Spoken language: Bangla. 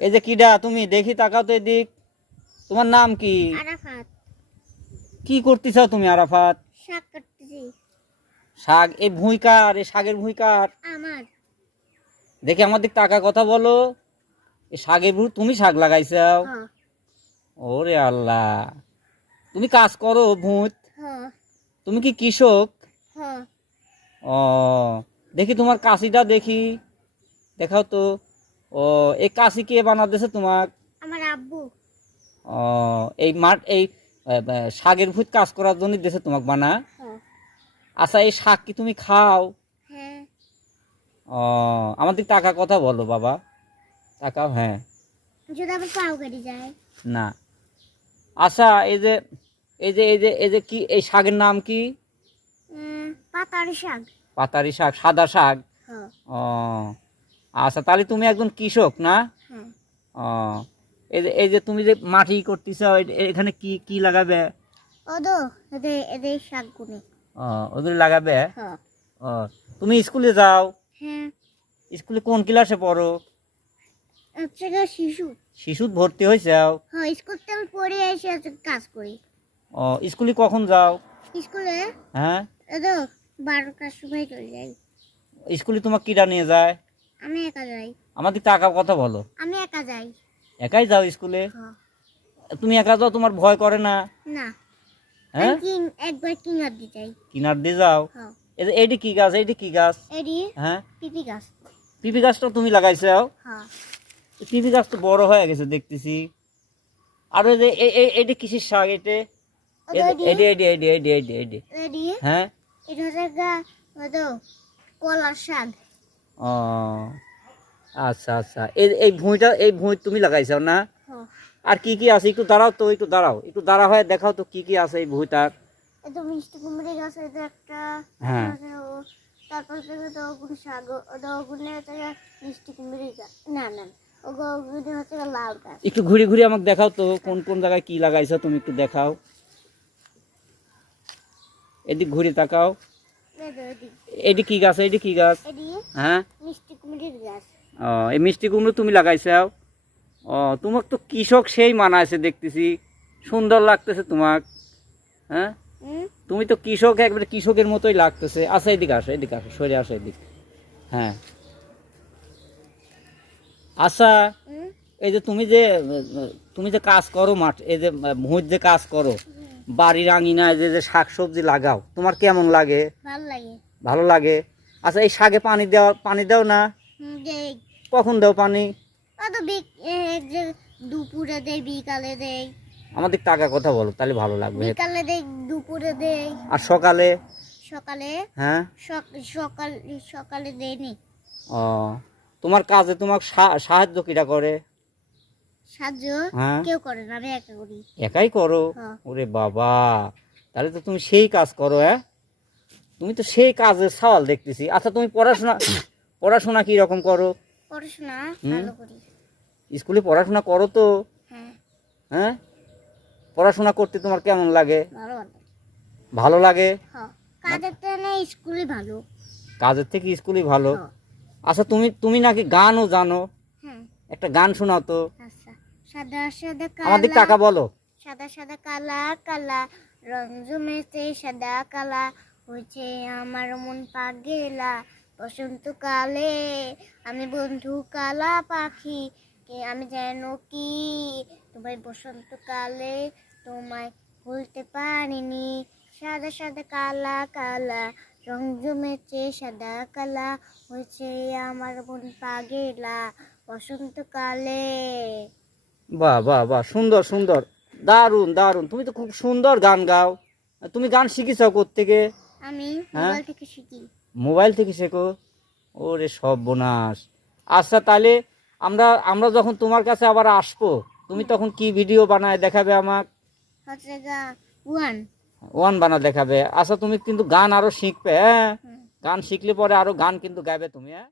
এই যে কিডা তুমি দেখি তাকাও তো এদিক। তোমার নাম কি? আরাফাত। কি করতেছো তুমি আরাফাত? শাক কাটতেছি। শাক এই ভুঁইকার এই শাকের ভুঁইকার আমার। দেখি আমার দিক টাকা কথা বলো। এই শাকের ভুঁ তুমি শাক লাগাইছাও? ওরে আল্লাহ। তুমি কাজ করো ভূত। তুমি কি কৃষক? ও দেখি তোমার কাশিটা দেখি। দেখাও তো। ও এই কাশি কে বানাতেছে তোমাক? আমার আব্বু। ও এই মাঠ এই শাকের ভূত কাজ করার জন্য দেশে তোমাক বানা? হ আচ্ছা এই শাক কি তুমি খাও? হ্যাঁ। ও আমাদের টাকা কথা বলো বাবা। টাকাও হ্যাঁ। না। আচ্ছা এই যে এই যে এই যে এই যে কি এই শাকের নাম কি? পাতার শাক। পাতারি শাক সাদা শাক? হ ও আচ্ছা তাহলে তুমি একজন কৃষক না? হ্যাঁ ও এই যে এই যে তুমি যে মাটি করতেছ এখানে কি কি লাগাবে? ওদো এদের এদের ও ওগুলো লাগাবে? ও তুমি স্কুলে যাও? হ্যাঁ। স্কুলে কোন ক্লাসে পড়ো? শিশু। শিশুত ভর্তি হয়েছে হ্যাঁ স্কুল থেকে পড়ে এসে কাজ করি। ও স্কুলে কখন যাও? স্কুলে? হ্যাঁ। বারোটার সময় চলে যাই। স্কুলে তোমার কিরা নিয়ে যায়? আমি একা যাই। আমাদের টাকা কথা বলো। আমি একা যাই। একাই যাও স্কুলে? তুমি একা যাও তোমার ভয় করে না? না। হ্যাঁ? একবার কিনার দিতে চাই কিনার দিয়ে যাও? এইটি কি গাছ? এইটি কি গাছ? এডি হ্যাঁ? পিপি গাছ। পিপি গাছটা তুমি লাগাইছাও হ্যাঁ পিপি গাছ তো বড় হয়ে গেছে দেখতেছি। আর ওই যে এইটি কিসের শাক এটে? এডি এডি এডি এডি এডি এডি হ্যাঁ? এটা হচ্ছে গা কলার শাক। ও। আচ্ছা আচ্ছা। এই এই ভুঁইটা এই ভুঁই তুমি লাগাইছাও না? হ্যাঁ আর কি কি আছে? একটু দাঁড়াও তো একটু দাঁড়াও। একটু দাঁড়া হয়ে দেখাও তো কি কি আছে এই ভুঁইটার। এটা মিষ্টি কুমড়ি গাছ এটা একটা। হ্যাঁ। তারপর থেকে তো ওগুলো শাক ওগুলো হচ্ছে মিষ্টি কুমড়ি গাছ। না না ওগুলো ওগুলো হচ্ছে লাউ গাছ। একটু ঘুরে ঘুরে আমাকে দেখাও তো কোন কোন জায়গায় কি লাগাইছো তুমি একটু দেখাও। এদিক ঘুরে তাকাও। এটি কি গাছ? এটি কি গাছ? হ্যাঁ? ও এই মিষ্টি কুমড়ো তুমি লাগাইছাও? ও তোমাক তো কৃষক সেই মানাইছে দেখতেছি। সুন্দর লাগতেছে তোমাক। হ্যাঁ? তুমি তো কৃষক একবারে কৃষকের মতোই লাগতেছে। আচ্ছা এদিকে আসো এদিকে আসো সরে আসো এদিক। হ্যাঁ। আচ্ছা এই যে তুমি যে তুমি যে কাজ করো মাঠ এই যে যে কাজ করো বাড়ির আঙিনায় যে যে শাক সবজি লাগাও তোমার কেমন লাগে? ভালো লাগে। আচ্ছা এই শাকে পানি দেওয়া পানি দাও না। কখন দাও পানি? দুপুরে দেয় বিকালে দেয় আমাদের টাকা কথা বলো তাহলে ভালো লাগবে। বিকালে দেয় দুপুরে দেয় আর সকালে? সকালে? হ্যাঁ? সক- সকাল সকালে দেয়নি ও তোমার কাজে তোমার সাহায্য কিটা করে? সাহায্য হ্যাঁ। কেউ করে না আমি একা করি। একাই করো? হ্যাঁ। ওরে বাবা তাহলে তো তুমি সেই কাজ করো হ্যাঁ? তুমি তো সেই কাজের সওয়াল দেখতেছি। আচ্ছা তুমি পড়াশোনা পড়াশোনা কি রকম করো? পড়াশোনা ভালো করি। স্কুলে পড়াশোনা করো তো। হ্যাঁ। হ্যাঁ? পড়াশোনা করতে তোমার কেমন লাগে? ভালো ভালো ভালো লাগে? কাজের থেকে স্কুলে ভালো। কাজের থেকে স্কুলই ভালো? হ্যাঁ। আচ্ছা তুমি তুমি নাকি গানও জানো? একটা গান শোনাও তো। সাদা সাদা আমাদের কালা টাকা বলো। সাদা সাদা কালা কালা রং জমেছে সাদা কালা হয়েছে আমার মন পাগেলা। বসন্তকালে আমি বন্ধু কালা পাখি। কে আমি যেন কি? তোমার বসন্তকালে তোমায় ভুলতে পারিনি। সাদা সাদা কালা কালা। রং জমেছে সাদা কালা। হয়েছে আমার মন পাগেলা। বসন্তকালে বাহ বাহ বাহ সুন্দর সুন্দর। দারুণ দারুণ। তুমি তো খুব সুন্দর গান গাও। তুমি গান শিখেছ থেকে আমি হ্যাঁ? মোবাইল থেকে শিখি। মোবাইল থেকে শেখো? ওরে সব বোনাস আচ্ছা তাহলে আমরা আমরা যখন তোমার কাছে আবার আসব তুমি তখন কি ভিডিও বানায় দেখাবে আমাক? ওয়ান ওয়ান বানা দেখাবে। আচ্ছা তুমি কিন্তু গান আরও শিখবে হ্যাঁ? গান শিখলে পরে আরও গান কিন্তু গাইবে তুমি হ্যাঁ?